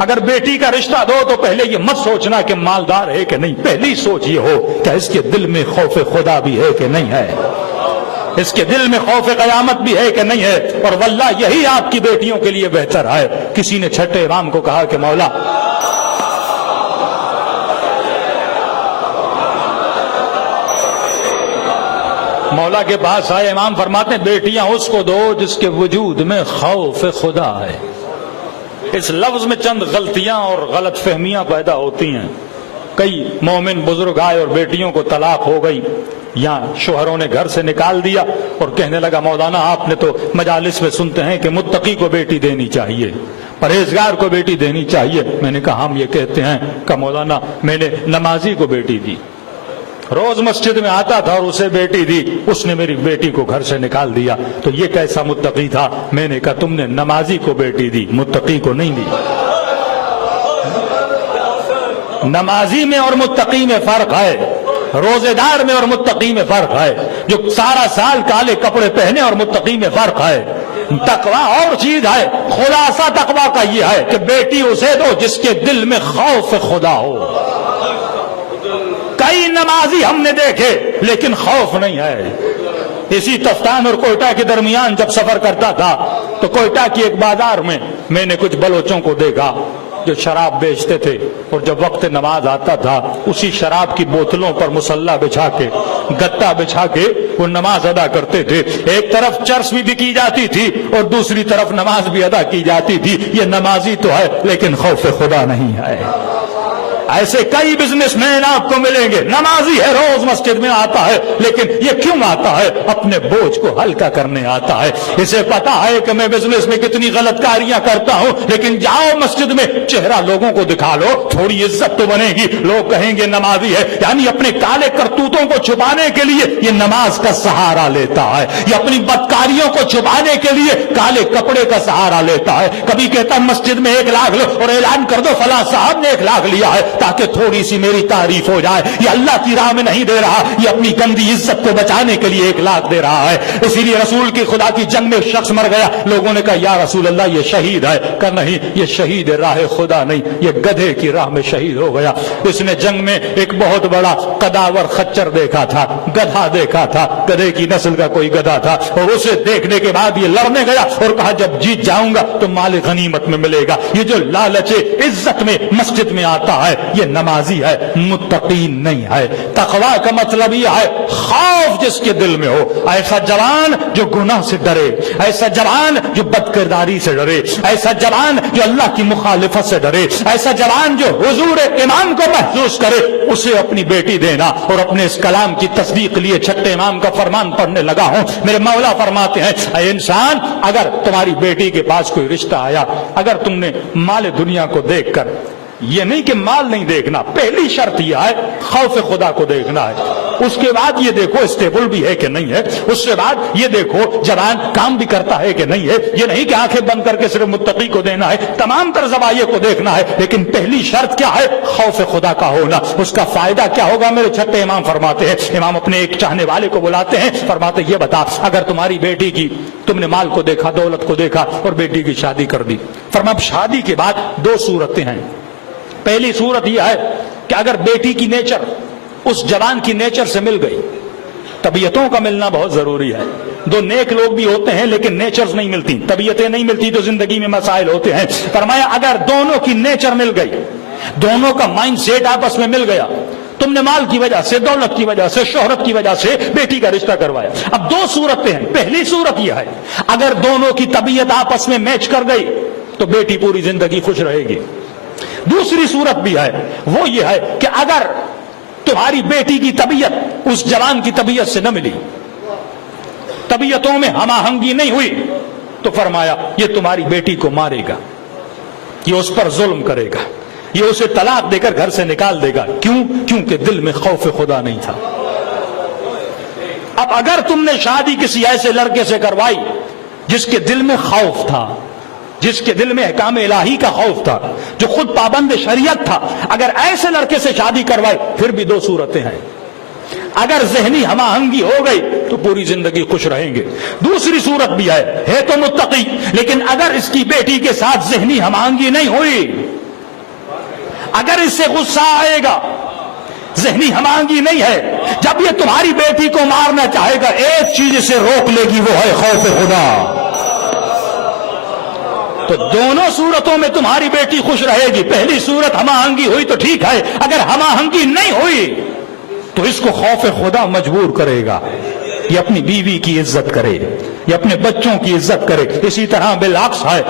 اگر بیٹی کا رشتہ دو تو پہلے یہ مت سوچنا کہ مالدار ہے کہ نہیں، پہلی سوچ یہ ہو کہ اس کے دل میں خوف خدا بھی ہے کہ نہیں ہے، اس کے دل میں خوف قیامت بھی ہے کہ نہیں ہے. اور واللہ یہی آپ کی بیٹیوں کے لیے بہتر ہے. کسی نے چھٹے امام کو کہا کہ مولا کے پاس آئے، امام فرماتے ہیں بیٹیاں اس کو دو جس کے وجود میں خوف خدا ہے. اس لفظ میں چند غلطیاں اور غلط فہمیاں پیدا ہوتی ہیں. کئی مومن بزرگ آئے اور بیٹیوں کو طلاق ہو گئی، یا شوہروں نے گھر سے نکال دیا اور کہنے لگا مولانا آپ نے تو مجالس میں سنتے ہیں کہ متقی کو بیٹی دینی چاہیے، پرہیزگار کو بیٹی دینی چاہیے. میں نے کہا ہم یہ کہتے ہیں کہ مولانا میں نے نمازی کو بیٹی دی، روز مسجد میں آتا تھا اور اسے بیٹی دی، اس نے میری بیٹی کو گھر سے نکال دیا، تو یہ کیسا متقی تھا؟ میں نے کہا تم نے نمازی کو بیٹی دی، متقی کو نہیں دی. نمازی میں اور متقی میں فرق ہے، روزے دار میں اور متقی میں فرق ہے، جو سارا سال کالے کپڑے پہنے اور متقی میں فرق ہے. تقویٰ اور چیز ہے. خلاصہ تقویٰ کا یہ ہے کہ بیٹی اسے دو جس کے دل میں خوف خدا ہو. کئی نمازی ہم نے دیکھے لیکن خوف نہیں ہے. اسی تفتان اور کوئٹہ کے درمیان جب سفر کرتا تھا تو کوئٹہ کی ایک بازار میں نے کچھ بلوچوں کو دیکھا جو شراب بیچتے تھے، اور جب وقت نماز آتا تھا اسی شراب کی بوتلوں پر مصلی بچھا کے، گتا بچھا کے وہ نماز ادا کرتے تھے. ایک طرف چرس بھی کی جاتی تھی اور دوسری طرف نماز بھی ادا کی جاتی تھی. یہ نمازی تو ہے لیکن خوف خدا نہیں ہے. ایسے کئی بزنس مین آپ کو ملیں گے، نمازی ہے، روز مسجد میں آتا ہے، لیکن یہ کیوں آتا ہے؟ اپنے بوجھ کو ہلکا کرنے آتا ہے. اسے پتا ہے کہ میں بزنس میں کتنی غلط کاریاں کرتا ہوں، لیکن جاؤ مسجد میں چہرہ لوگوں کو دکھا لو، تھوڑی عزت تو بنے گی، لوگ کہیں گے نمازی ہے. یعنی اپنے کالے کرتوتوں کو چھپانے کے لیے یہ نماز کا سہارا لیتا ہے، یہ اپنی بدکاریوں کو چھپانے کے لیے کالے کپڑے کا سہارا لیتا ہے. کبھی کہتا مسجد میں 1 لاکھ لو اور اعلان کر دو فلاں صاحب نے 1 لاکھ لیا ہے تاکہ تھوڑی سی میری تعریف ہو جائے. یہ اللہ کی راہ میں نہیں دے رہا، یہ اپنی گندی عزت کو بچانے کے لیے 1 لاکھ دے رہا ہے. اسی لیے رسول کی خدا کی جنگ میں ایک شخص مر گیا، لوگوں نے کہا یا رسول اللہ یہ شہید ہے. کہ نہیں، یہ شہید راہ خدا نہیں، یہ گدھے کی راہ میں شہید ہو گیا. اس نے جنگ میں ایک بہت بڑا قداور خچر دیکھا تھا، گدھا دیکھا تھا، گدھے کی نسل کا کوئی گدھا تھا، اور اسے دیکھنے کے بعد یہ لڑنے گیا اور کہا جب جیت جاؤں گا تو مال غنیمت میں ملے گا. یہ جو لالچ عزت میں مسجد میں آتا ہے یہ نمازی ہے، متقی نہیں ہے. تقویٰ کا مطلب یہ ہے خوف جس کے دل میں ہو. ایسا جوان جو گناہ سے ڈرے، ایسا جوان جو بد کرداری سے ڈرے، ایسا جوان جو اللہ کی مخالفت سے ڈرے، ایسا جوان جو حضور امام کو محسوس کرے. اسے اپنی بیٹی دینا. اور اپنے اس کلام کی تصدیق لیے چھٹے امام کا فرمان پڑھنے لگا ہوں. میرے مولا فرماتے ہیں اے انسان، اگر تمہاری بیٹی کے پاس کوئی رشتہ آیا، اگر تم نے مال دنیا کو دیکھ کر، یہ نہیں کہ مال نہیں دیکھنا، پہلی شرط یہ ہے خوف خدا کو دیکھنا ہے. اس کے بعد یہ دیکھو اسٹیبل بھی ہے کہ نہیں ہے. اس کے بعد یہ دیکھو جوان کام بھی کرتا ہے کہ نہیں ہے. یہ نہیں کہ آنکھیں بند کر کے صرف متقی کو دینا ہے، تمام طرز ذوائع کو دیکھنا ہے. لیکن پہلی شرط کیا ہے؟ خوف خدا کا ہونا. اس کا فائدہ کیا ہوگا؟ میرے چھٹے امام فرماتے ہیں، امام اپنے ایک چاہنے والے کو بلاتے ہیں، فرماتے یہ بتا اگر تمہاری بیٹی کی، تم نے مال کو دیکھا، دولت کو دیکھا اور بیٹی کی شادی کر دی. فرمایا اب شادی کے بعد 2 صورتیں ہیں. پہلی صورت یہ ہے کہ اگر بیٹی کی نیچر اس جوان کی نیچر سے مل گئی، طبیعتوں کا ملنا بہت ضروری ہے. 2 نیک لوگ بھی ہوتے ہیں لیکن نیچرز نہیں ملتی، طبیعتیں نہیں ملتی تو زندگی میں مسائل ہوتے ہیں. فرمایا اگر دونوں کی نیچر مل گئی، دونوں کا مائنڈ سیٹ آپس میں مل گیا، تم نے مال کی وجہ سے، دولت کی وجہ سے، شہرت کی وجہ سے بیٹی کا رشتہ کروایا. اب 2 صورتیں ہیں. پہلی صورت یہ ہے اگر دونوں کی طبیعت آپس میں میچ کر گئی تو بیٹی پوری زندگی خوش رہے گی. دوسری صورت بھی ہے، وہ یہ ہے کہ اگر تمہاری بیٹی کی طبیعت اس جوان کی طبیعت سے نہ ملی، طبیعتوں میں ہم آہنگی نہیں ہوئی، تو فرمایا یہ تمہاری بیٹی کو مارے گا، یہ اس پر ظلم کرے گا، یہ اسے طلاق دے کر گھر سے نکال دے گا. کیوں؟ کیونکہ دل میں خوف خدا نہیں تھا. اب اگر تم نے شادی کسی ایسے لڑکے سے کروائی جس کے دل میں خوف تھا، جس کے دل میں احکام الہی کا خوف تھا، جو خود پابند شریعت تھا، اگر ایسے لڑکے سے شادی کروائی پھر بھی 2 صورتیں ہیں. اگر ذہنی ہم آہنگی ہو گئی تو پوری زندگی خوش رہیں گے. دوسری صورت بھی ہے تو متقی، لیکن اگر اس کی بیٹی کے ساتھ ذہنی ہم آہنگی نہیں ہوئی، اگر اس سے غصہ آئے گا، ذہنی ہم آہنگی نہیں ہے، جب یہ تمہاری بیٹی کو مارنا چاہے گا ایک چیز اسے روک لے گی، وہ ہے خوف خدا۔ تو دونوں صورتوں میں تمہاری بیٹی خوش رہے گی۔ پہلی صورت ہم آہنگی ہوئی تو ٹھیک ہے، اگر ہم آہنگی نہیں ہوئی تو اس کو خوف خدا مجبور کرے گا، یہ اپنی بیوی کی عزت کرے، یہ اپنے بچوں کی عزت کرے۔ اسی طرح بالعکس ہے،